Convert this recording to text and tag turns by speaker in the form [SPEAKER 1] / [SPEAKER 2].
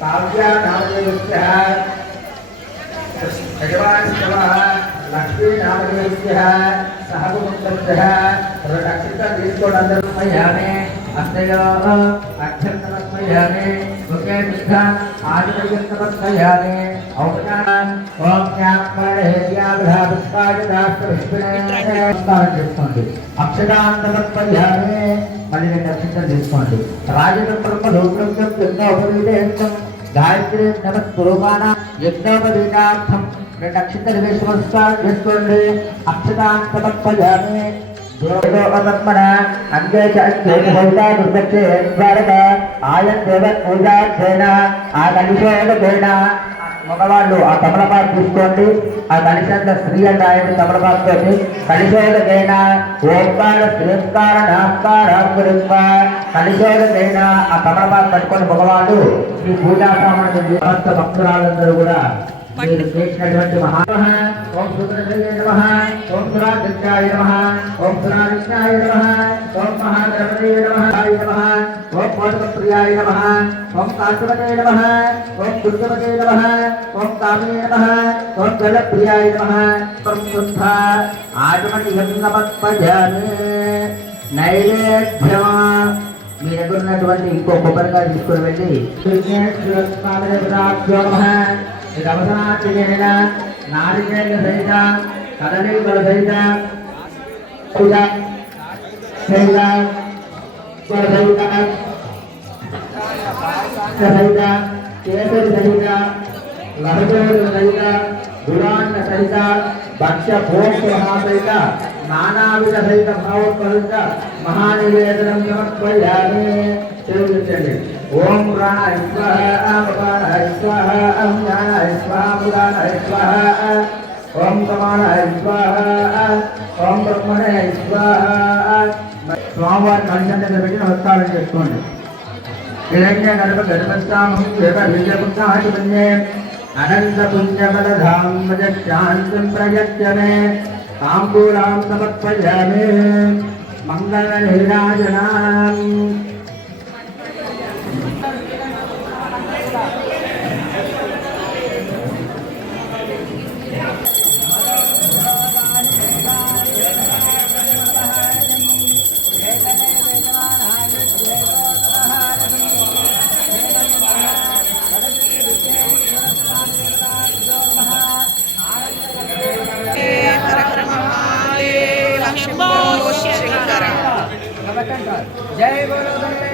[SPEAKER 1] काव्यानामदेवस्यः भगवान् शिवः लक्ष्मीनामदेवस्यः सहगुप्तस्यः रक्षितदीर्घोडन्तरस्मयामि अन्तयोः अक्षन्तरस्मयामि मुखे मिथा आदिपर्यन्तरस्मयामि औषधान् ओम्याम् నమస్కారం చేసుకోండి అక్షరాంతమస్మయామే మళ్ళీ రెండు తీసుకోండి. రాజతంత్రం లోకం యజ్ఞోపవీతం గాయత్రి నమస్వరూపాన యజ్ఞోపవీతార్థం రెండు అక్షతలు వేసి చేసుకోండి. అక్షతాంతమస్మయామే దేవోపమన అంగేశ అంగేశ ఆయన దేవ పూజార్థేన ఆ కలిశోదకేన మగవాళ్ళు ఆ తమలపాకు తీసుకోండి. ఆ కలిశంత స్త్రీ అండ్ ఆయన తమలపాకు తోటి కలిశోదకేన ఓంకార శ్రేష్కార నాస్కార గురింప ఆ తమలపాకు పట్టుకొని మగవాళ్ళు ఈ పూజా సామాన్య భక్త భక్తురాలందరూ కూడా మీరు చేసినటువంటి మహా ఓం సుబ్రహ్మణ్య నమ. ఓం సురాధ్యాయ నమ. ఓం సురాధ్యాయ నమ. ఓం నమ నమ. ఓం కోటప్రియాయ నమ. ఓం కాంతపతే నమ. ఓం దుర్గపతే నమ. ఓం కామే నమ. ఓం జలప్రియాయ నమ. ఓం శుద్ధ. ఆగమని నమస్పజామి మీ దగ్గర ఉన్నటువంటి ఇంకో కొబ్బరిగా తీసుకుని వెళ్ళి రమసనాట్యేన నారికేళ సహిత కదలీబల సహిత పూజ సహిత బల సహిత సహిత కేసరి సహిత లహజోడు సహిత గులాన్న సహిత భక్ష్య భోక్త సహిత నానావిధ సహిత భావోత్పహిత మహానివేదనం సమర్పయామి చేయండి ఓం ప్రాణ స్వాహ ప్రాణ స్వాహ ఓం జ్ఞాన స్వాహ పురాణ స్వాహ ఓం సమాన స్వాహ ఓం బ్రహ్మణ స్వాహ స్వామివారి కలిసి పెట్టి నమస్కారం చేసుకోండి. హిరణ్య గర్భ గర్భస్థామం దేవ విజయపుత్రాహిమన్యే అనంత పుణ్యబలధాం శాంతిం ప్రయత్య తాంబూలాం సమర్పయామి మంగళ నీరాజనాం.
[SPEAKER 2] जय
[SPEAKER 1] बोलो।